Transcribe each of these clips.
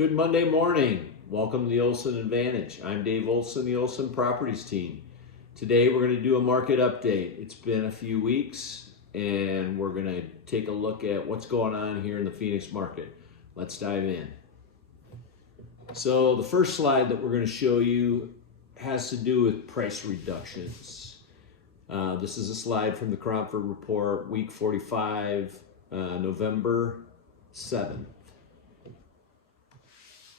Good Monday morning. Welcome to the Olson Advantage. I'm Dave Olson, the Olson Properties team. Today we're going to do a market update. It's been a few weeks and we're going to take a look at what's going on here in the Phoenix market. Let's dive in. So the first slide that we're going to show you has to do with price reductions. This is a slide from the Cromford Report, week 45, November 7th.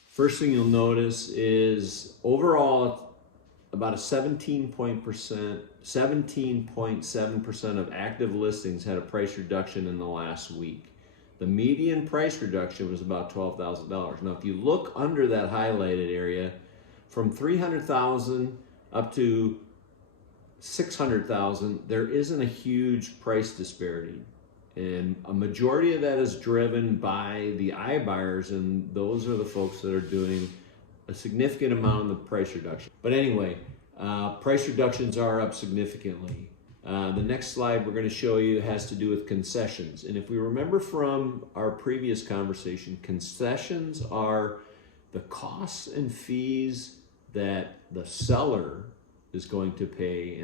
First thing you'll notice is overall about a 17.7% of active listings had a price reduction in the last week. The median price reduction was about $12,000. Now if you look under that highlighted area, from $300,000 up to $600,000, there isn't a huge price disparity. And a majority of that is driven by the iBuyers, and those are the folks that are doing a significant amount of the price reduction. But anyway, price reductions are up significantly. The next slide we're going to show you has to do with concessions. And if we remember from our previous conversation, concessions are the costs and fees that the seller is going to pay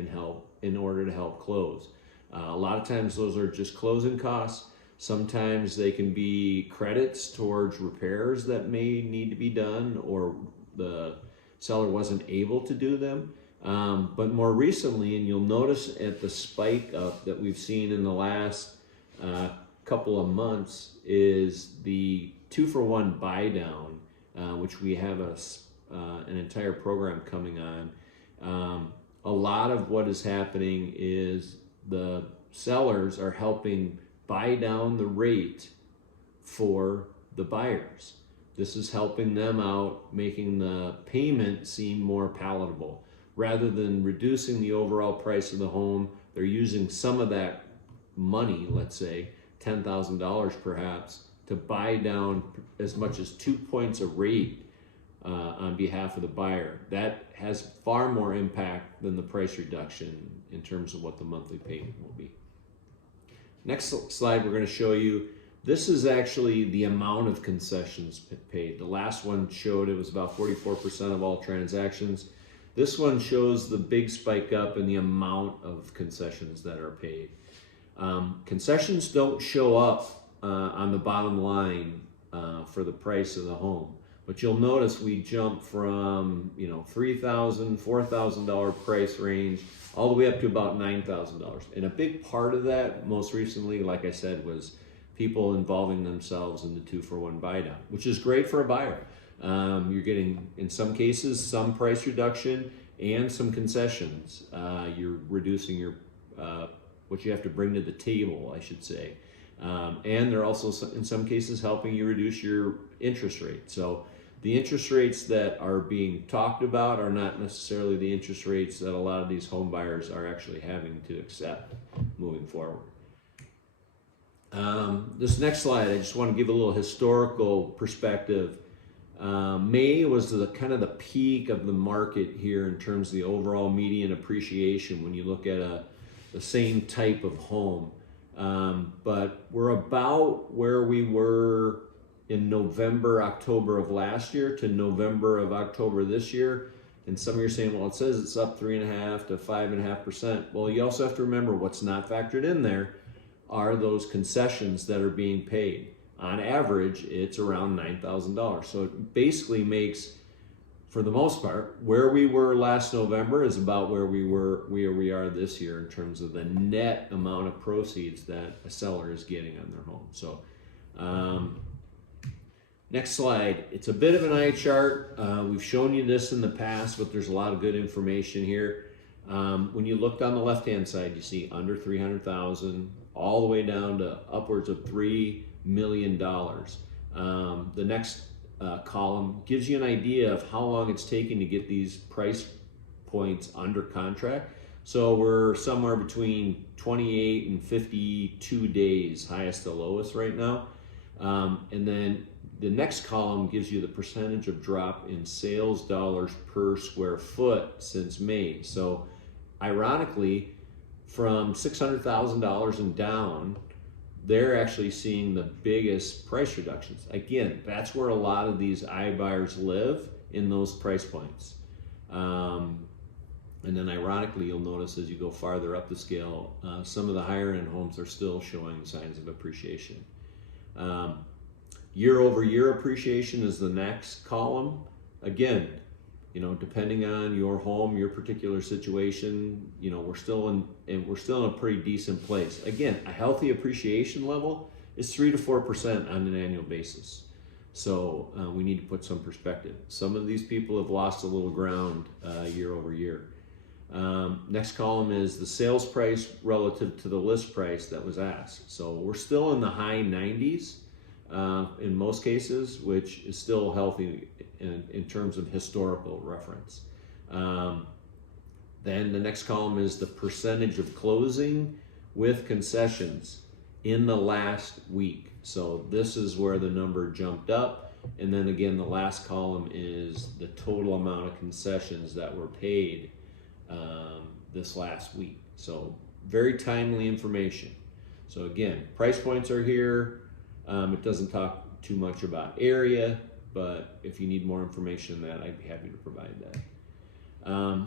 in order to help close. A lot of times those are just closing costs. Sometimes they can be credits towards repairs that may need to be done or the seller wasn't able to do them. But more recently, and you'll notice at the spike up that we've seen in the last couple of months, is the 2-for-1 buy down, which we have an entire program coming on. A lot of what is happening is the sellers are helping buy down the rate for the buyers. This is helping them out, making the payment seem more palatable. Rather than reducing the overall price of the home, they're using some of that money, let's say $10,000 perhaps, to buy down as much as 2 points of rate on behalf of the buyer. That has far more impact than the price reduction in terms of what the monthly payment will be. Next slide we're going to show you, this is actually the amount of concessions paid. The last one showed it was about 44% of all transactions. This one shows the big spike up in the amount of concessions that are paid. Concessions don't show up on the bottom line for the price of the home. But you'll notice we jump from $3,000, $4,000 price range all the way up to about $9,000. And a big part of that, most recently, like I said, was people involving themselves in the 2-for-1 buy down, which is great for a buyer. You're getting, in some cases, some price reduction and some concessions. You're reducing your what you have to bring to the table, I should say. And they're also, in some cases, helping you reduce your interest rate. So the interest rates that are being talked about are not necessarily the interest rates that a lot of these home buyers are actually having to accept moving forward. This next slide, I just want to give a little historical perspective. May was kind of the peak of the market here in terms of the overall median appreciation when you look at the same type of home. But we're about where we were in November, October of last year to November of October this year. And some of you are saying, well, it says it's up 3.5% to 5.5%. Well, you also have to remember what's not factored in there are those concessions that are being paid. On average, it's around $9,000. So it basically makes, for the most part, where we were last November is about where we are this year in terms of the net amount of proceeds that a seller is getting on their home. So next slide, it's a bit of an eye chart. We've shown you this in the past, but there's a lot of good information here. When you looked on the left-hand side, you see under 300,000, all the way down to upwards of $3 million. The next column gives you an idea of how long it's taking to get these price points under contract. So we're somewhere between 28 and 52 days, highest to lowest right now. And then the next column gives you the percentage of drop in sales dollars per square foot since May. So ironically, from $600,000 and down, they're actually seeing the biggest price reductions. Again, that's where a lot of these iBuyers live, in those price points. And then ironically, you'll notice as you go farther up the scale, some of the higher end homes are still showing signs of appreciation. Year over year appreciation is the next column. Again, depending on your home, your particular situation, we're still in a pretty decent place. Again, a healthy appreciation level is 3 to 4% on an annual basis. So we need to put some perspective. Some of these people have lost a little ground year over year. Next column is the sales price relative to the list price that was asked. So we're still in the high 90s in most cases, which is still healthy in terms of historical reference. Then the next column is the percentage of closing with concessions in the last week. So this is where the number jumped up. And then again, the last column is the total amount of concessions that were paid this last week. So very timely information. So again, price points are here. It doesn't talk too much about area, but if you need more information on that, I'd be happy to provide that.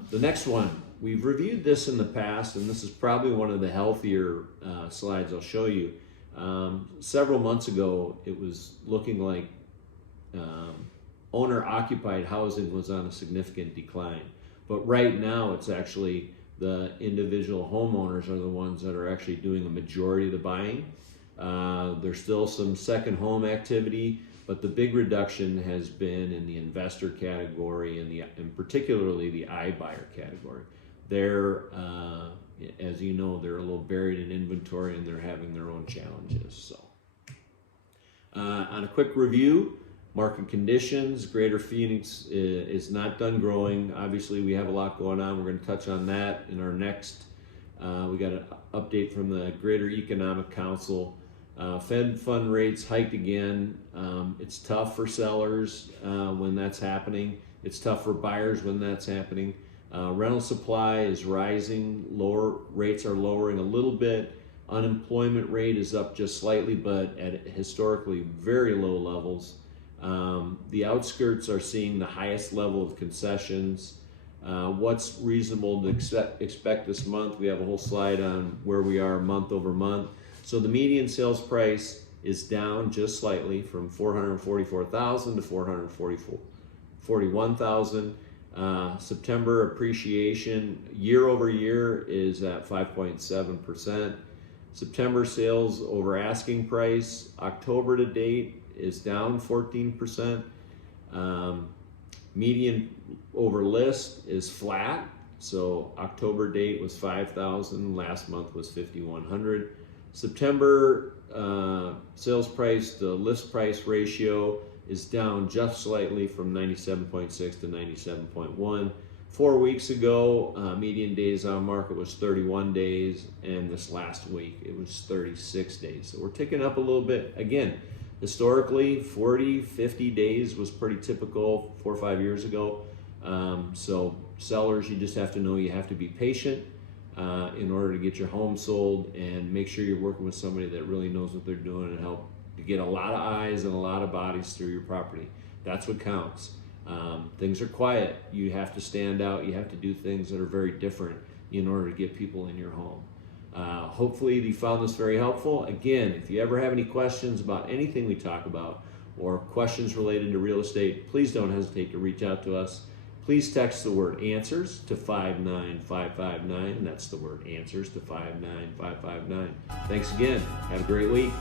The next one, we've reviewed this in the past, and this is probably one of the healthier slides I'll show you. Several months ago, it was looking like owner-occupied housing was on a significant decline. But right now, it's actually the individual homeowners are the ones that are actually doing a majority of the buying. There's still some second home activity, but the big reduction has been in the investor category and particularly the iBuyer category. They're, as you know, they're a little buried in inventory and they're having their own challenges. So, on a quick review, market conditions, Greater Phoenix is not done growing. Obviously, we have a lot going on. We're going to touch on that in our next. We got an update from the Greater Economic Council. Fed fund rates hiked again. It's tough for sellers when that's happening. It's tough for buyers when that's happening. Rental supply is rising. Lower rates are lowering a little bit. Unemployment rate is up just slightly, but at historically very low levels. The outskirts are seeing the highest level of concessions. What's reasonable to expect this month? We have a whole slide on where we are month over month. So the median sales price is down just slightly from $444,000 to $441,000. September appreciation year over year is at 5.7%. September sales over asking price, October to date, is down 14%. Median over list is flat. So October date was 5,000, last month was 5,100. September sales price to list price ratio is down just slightly from 97.6 to 97.1. 4 weeks ago, median days on market was 31 days, and this last week it was 36 days. So we're ticking up a little bit. Again, historically, 40, 50 days was pretty typical 4 or 5 years ago. So sellers, you just have to know you have to be patient in order to get your home sold, and make sure you're working with somebody that really knows what they're doing and help to get a lot of eyes and a lot of bodies through your property. That's what counts. Things are quiet. You have to stand out. You have to do things that are very different in order to get people in your home. Hopefully you found this very helpful. Again, if you ever have any questions about anything we talk about or questions related to real estate, please don't hesitate to reach out to us. Please text the word answers to 59559. That's the word answers to 59559. Thanks again. Have a great week.